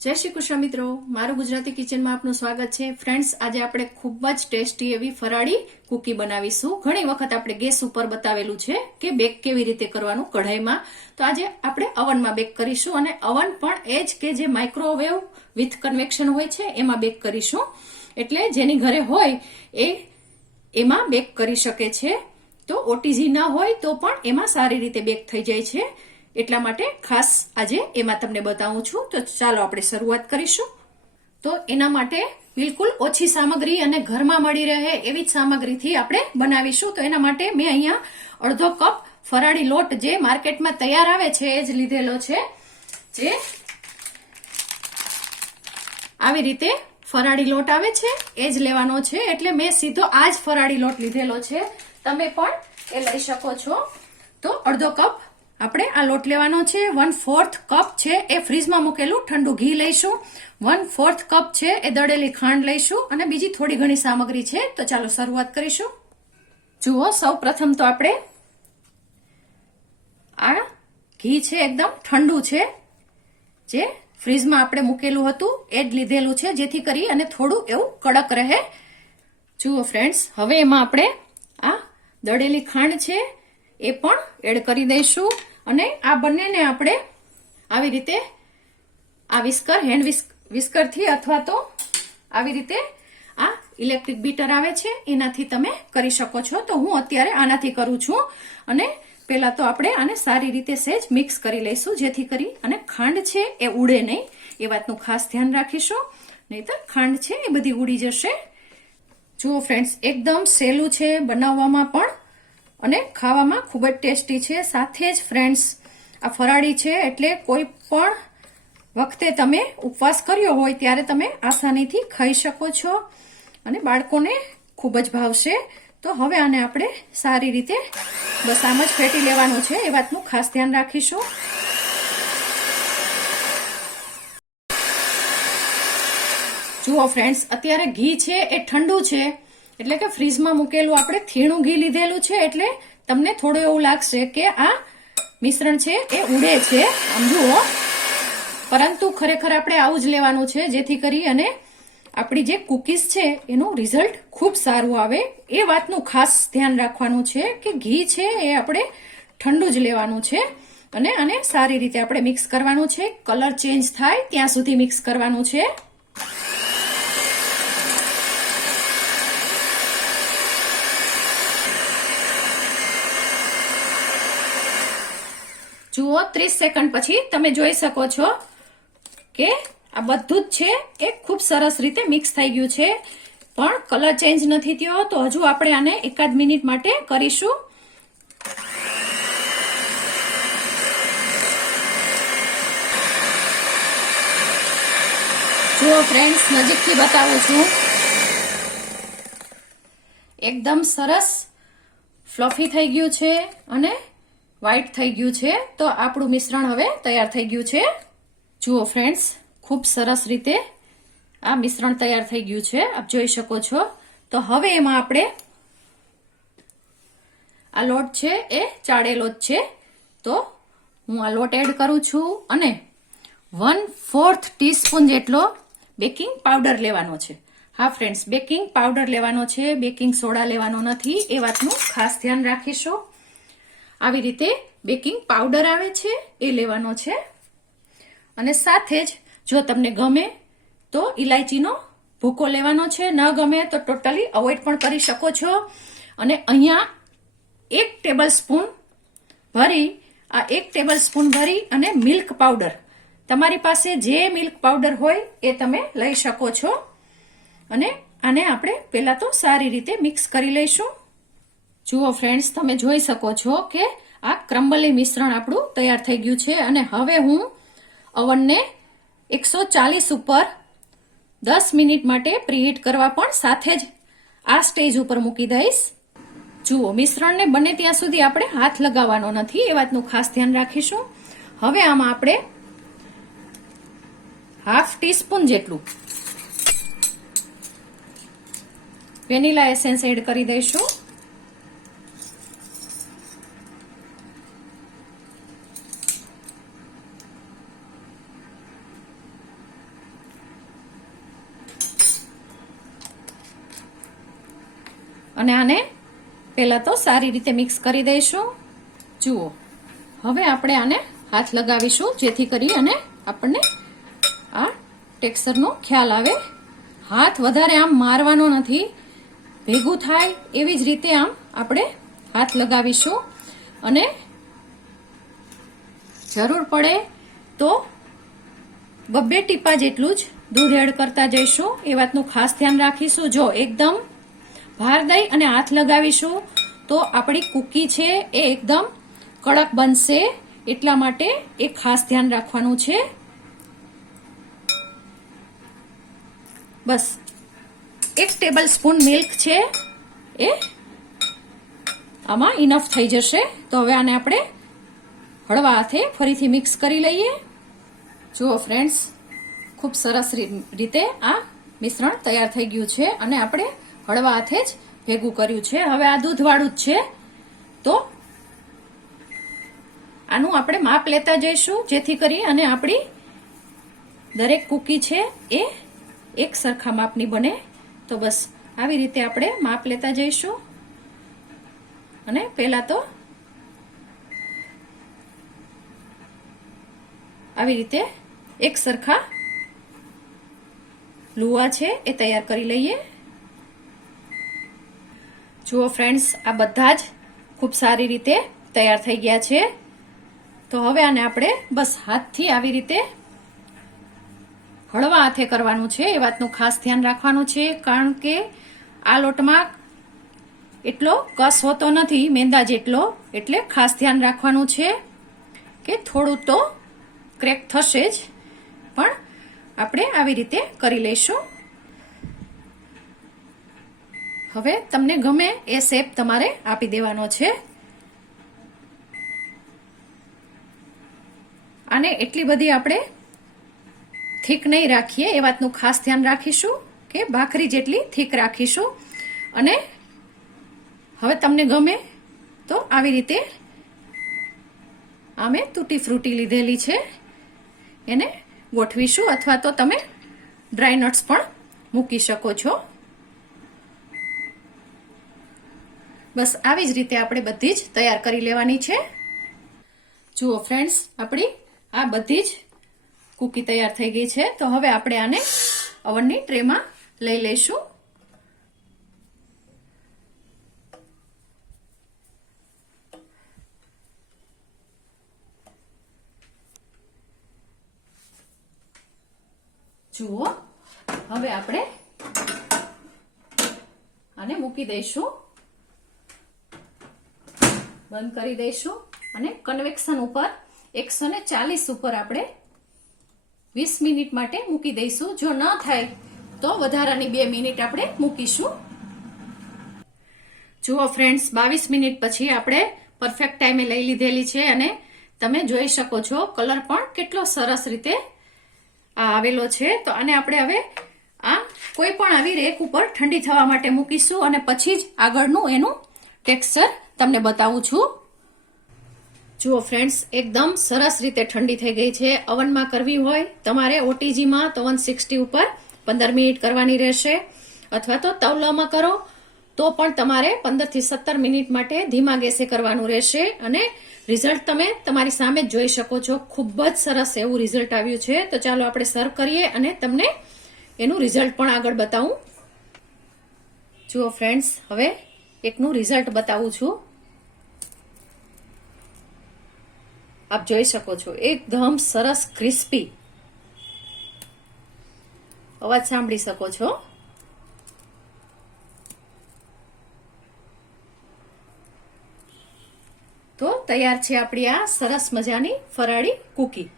જય શ્રી કૃષ્ણ મિત્રો, મારું ગુજરાતી કિચનમાં આપનું સ્વાગત છે. ફ્રેન્ડ્સ, આજે આપણે ખૂબ જ ટેસ્ટી એવી ફરાળી કૂકી બનાવીશું. ઘણી વખત આપણે ગેસ ઉપર બતાવેલું છે કે બેક કેવી રીતે કરવાનું કઢાઈમાં, તો આજે આપણે અવનમાં બેક કરીશું. અને અવન પણ એ જ કે જે માઇક્રોવેવ વિથ કન્વેક્શન હોય છે એમાં બેક કરીશું. એટલે જેની ઘરે હોય એ એમાં બેક કરી શકે છે. તો ઓટીજી ના હોય તો પણ એમાં સારી રીતે બેક થઈ જાય છે. એટલા માટે ખાસ આજે એમાં તમને બતાવું છું. તો ચાલો આપણે શરૂઆત કરીશું. તો એના માટે બિલકુલ ઓછી સામગ્રી અને ઘરમાં મળી રહે એવી જ સામગ્રીથી આપણે બનાવીશું. તો એના માટે મેં અહીંયા અડધો કપ ફરાળી લોટ જે માર્કેટમાં તૈયાર આવે છે એ જ લીધેલો છે. જે આવી રીતે ફરાળી લોટ આવે છે એ જ લેવાનો છે. એટલે મેં સીધો આ જ ફરાળી લોટ લીધેલો છે. તમે પણ એ લઈ શકો છો. તો અડધો કપ આપણે આ લોટ લેવાનો છે. 1/4 કપ છે એ ફ્રીજમાં મૂકેલું ઠંડુ ઘી લઈશું. 1/4 કપ છે એ દળેલી ખાંડ લઈશું. અને બીજી થોડી ઘણી સામગ્રી છે. તો ચાલો શરૂઆત કરીશું. જુઓ, સૌ પ્રથમ તો આપણે આ ઘી છે એકદમ ઠંડુ છે, જે ફ્રીજમાં આપણે મૂકેલું હતું એ જ લીધેલું છે, જેથી કરી અને થોડું એવું કડક રહે. જુઓ ફ્રેન્ડ્સ, હવે એમાં આપણે આ દળેલી ખાંડ છે એ પણ એડ કરી દઈશું. અને આ બંનેને આપણે આવી રીતે આ હેન્ડ વિસ્કરથી અથવા તો આવી રીતે આ ઇલેક્ટ્રિક બીટર આવે છે એનાથી તમે કરી શકો છો. તો હું અત્યારે આનાથી કરું છું. અને પહેલા તો આપણે આને સારી રીતે સહેજ મિક્સ કરી લઈશું, જેથી કરી અને ખાંડ છે એ ઉડે નહીં એ વાતનું ખાસ ધ્યાન રાખીશું, નહીંતર ખાંડ છે એ બધી ઉડી જશે. જુઓ ફ્રેન્ડ્સ, એકદમ સહેલું છે બનાવવામાં પણ અને ખાવામાં ખૂબ જ ટેસ્ટી છે. સાથે જ ફ્રેન્ડ્સ, આ ફરાળી છે એટલે કોઈ પણ વખતે તમે ઉપવાસ કર્યો હોય ત્યારે તમે આસાનીથી ખાઈ શકો છો અને બાળકોને ખૂબ જ ભાવશે. તો હવે આને આપણે સારી રીતે બસ આમ જ ફેટી લેવાનું છે એ વાતનું ખાસ ધ્યાન રાખીશું. જુઓ ફ્રેન્ડ્સ, અત્યારે ઘી છે એ ઠંડુ છે, એટલે કે ફ્રીજમાં મૂકેલું આપણે થીણું ઘી લીધેલું છે. એટલે તમને થોડું એવું લાગશે કે આ મિશ્રણ છે એ ઉડે છે, આમ જુઓ. પરંતુ ખરેખર આપણે આવું જ લેવાનું છે, જેથી કરી અને આપણી જે કુકીઝ છે એનું રિઝલ્ટ ખૂબ સારું આવે. એ વાતનું ખાસ ધ્યાન રાખવાનું છે કે ઘી છે એ આપણે ઠંડુ જ લેવાનું છે. અને આને સારી રીતે આપણે મિક્સ કરવાનું છે. કલર ચેન્જ થાય ત્યાં સુધી મિક્સ કરવાનું છે. જુઓ, 30 સેકન્ડ પછી તમે જોઈ શકો છો કે આ બધું જ છે એ ખૂબ સરસ રીતે મિક્સ થઈ ગયું છે, પણ કલર ચેન્જ નથી થયો. તો હજુ આપણે આને એકાદ મિનિટ માટે કરીશું. જુઓ ફ્રેન્ડ્સ, નજીકથી બતાવું છું. એકદમ સરસ ફ્લફી થઈ ગયું છે અને વ્હાઈટ થઈ ગયું છે. તો આપણું મિશ્રણ હવે તૈયાર થઈ ગયું છે. જુઓ ફ્રેન્ડ્સ, ખૂબ સરસ રીતે આ મિશ્રણ તૈયાર થઈ ગયું છે, આપ જોઈ શકો છો. તો હવે એમાં આપણે આ લોટ છે એ ચાળેલો જ છે, તો હું આ લોટ એડ કરું છું. અને 1/4 ટીસ્પૂન જેટલો બેકિંગ પાવડર લેવાનો છે. હા ફ્રેન્ડ્સ, બેકિંગ પાવડર લેવાનો છે, બેકિંગ સોડા લેવાનો નથી, એ વાતનું ખાસ ધ્યાન રાખીશું. આવી રીતે બેકિંગ પાવડર આવે છે એ લેવાનો છે. અને સાથે જ જો તમને ગમે તો ઇલાયચીનો ભૂકો લેવાનો છે, ન ગમે તો ટોટલી અવોઇડ પણ કરી શકો છો. અને અહીંયા 1 ટેબલસ્પૂન ભરી અને મિલ્ક પાવડર, તમારી પાસે જે મિલ્ક પાવડર હોય એ તમે લઈ શકો છો. અને આને આપણે પહેલા તો સારી રીતે મિક્સ કરી લઈશું. જુઓ ફ્રેન્ડ્સ, તમે જોઈ શકો છો કે આ ક્રમ્બલી મિશ્રણ આપણું તૈયાર થઈ ગયું છે. અને હવે હું અવનને 140 ઉપર 10 મિનિટ માટે પ્રીહીટ કરવા પણ સાથે જ આ સ્ટેજ ઉપર મૂકી દઈશ. જુઓ, મિશ્રણને બને ત્યાં સુધી આપણે હાથ લગાવવાનો નથી, એ વાતનું ખાસ ધ્યાન રાખીશું. હવે આમાં આપણે 1/2 ટીસ્પૂન જેટલું વેનીલા એસેન્સ એડ કરી દઈશું. અને આને પહેલા તો સારી રીતે મિક્સ કરી દઈશું. જુઓ, હવે આપણે આને હાથ લગાવીશું જેથી કરી અને આપણને આ ટેક્સચરનો ખ્યાલ આવે. હાથ વધારે આમ મારવાનો નથી, ભેગું થાય એવી જ રીતે આમ આપણે હાથ લગાવીશું અને જરૂર પડે તો 2 ટીપા જેટલું જ દૂધ એડ કરતા જઈશું. એ વાતનું ખાસ ધ્યાન રાખીશું. જો એકદમ ભાર દઈ અને હાથ લગાવીશું તો આપણી કૂકી છે એ એકદમ કડક બનશે, એટલા માટે એ ખાસ ધ્યાન રાખવાનું છે. બસ 1 ટેબલ સ્પૂન મિલ્ક છે એ આમાં ઇનફ થઈ જશે. તો હવે આને આપણે હળવા હાથે ફરીથી મિક્સ કરી લઈએ. જુઓ ફ્રેન્ડ્સ, ખૂબ સરસ રીતે આ મિશ્રણ તૈયાર થઈ ગયું છે અને આપણે હળવા હાથે જ ભેગું કર્યું છે. હવે આ દૂધવાળું જ છે તો આનું આપણે માપ લેતા જઈશું જેથી કરી અને આપણી દરેક કૂકી છે એ એક સરખા માપની બને. તો બસ આવી રીતે આપણે માપ લેતા જઈશું અને પહેલા તો આવી રીતે એક સરખા લુવા છે એ તૈયાર કરી લઈએ. જુઓ ફ્રેન્ડ્સ, આ બધા જ ખૂબ સારી રીતે તૈયાર થઈ ગયા છે. તો હવે આને આપણે બસ હાથથી આવી રીતે હળવા હાથે કરવાનું છે. એ વાતનું ખાસ ધ્યાન રાખવાનું છે, કારણ કે આ લોટમાં એટલો કસ હોતો નથી મેંદા જેટલો, એટલે ખાસ ધ્યાન રાખવાનું છે કે થોડું તો ક્રેક થશે જ, પણ આપણે આવી રીતે કરી લઈશું. હવે તમને ગમે એ શેપ તમારે આપી દેવાનો છે. આને એટલી બધી આપણે થીક નહીં રાખીએ, એ વાતનું ખાસ ધ્યાન રાખીશું કે ભાખરી જેટલી થીક રાખીશું. અને હવે તમને ગમે તો આવી રીતે આ મેં તૂટી ફ્રૂટી લીધેલી છે એને ગોઠવીશું, અથવા તો તમે ડ્રાય નટ્સ પણ મૂકી શકો છો. બસ આવી જ રીતે આપણે બધી જ તૈયાર કરી લેવાની છે. જુઓ ફ્રેન્ડ્સ, આપણી આ બધી જ કૂકી તૈયાર થઈ ગઈ છે. તો હવે આપણે આને અવનની ટ્રેમાં લઈ લઈશું. જુઓ, હવે આપણે આને મૂકી દઈશું, બંધ કરી દઈશું અને કન્વેક્શન ઉપર 140 ઉપર આપણે 20 મિનિટ માટે મૂકી દઈશું. જો ન થાય તો વધારાની 2 મિનિટ આપણે મૂકીશું. જુઓ ફ્રેન્ડ્સ, 22 મિનિટ પછી આપણે પરફેક્ટ ટાઈમે લઈ લીધેલી છે અને તમે જોઈ શકો છો કલર પણ કેટલો સરસ રીતે આવેલો છે. તો આને આપણે હવે આ કોઈ પણ આવી રેક ઉપર ઠંડી થવા માટે મૂકીશું અને પછી જ આગળનું એનું ટેક્સચર તમને બતાવું છું. જુઓ ફ્રેન્ડ્સ, એકદમ સરસ રીતે ઠંડી થઈ ગઈ છે. ઓવનમાં કરવી હોય તમારે ઓટીજીમાં તો 160 ઉપર 15 મિનિટ કરવાની રહેશે, અથવા તો તવલામાં કરો તો પણ તમારે 15 થી 17 મિનિટ માટે ધીમા ગેસે કરવાનું રહેશે. અને રિઝલ્ટ તમે તમારી સામે જ જોઈ શકો છો. ખૂબ જ સરસ એવું રિઝલ્ટ આવ્યું છે. તો ચાલો આપણે સર્વ કરીએ અને તમને એનું રિઝલ્ટ પણ આગળ બતાવું. જુઓ ફ્રેન્ડ્સ, હવે એકનું રિઝલ્ટ બતાવું છું. આપ જોઈ શકો છો એકદમ સરસ ક્રિસ્પી, અવાજ સાંભળી શકો છો. તો તૈયાર છે આપણી આ સરસ મજાની ફરાળી કૂકી.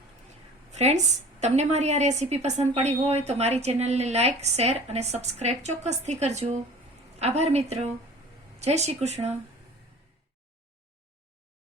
ફ્રેન્ડ્સ, તમને મારી આ રેસીપી પસંદ પડી હોય તો મારી ચેનલને લાઈક, શેર અને સબસ્ક્રાઇબ ચોક્કસથી કરજો. આભાર મિત્રો. જય શ્રી કૃષ્ણ.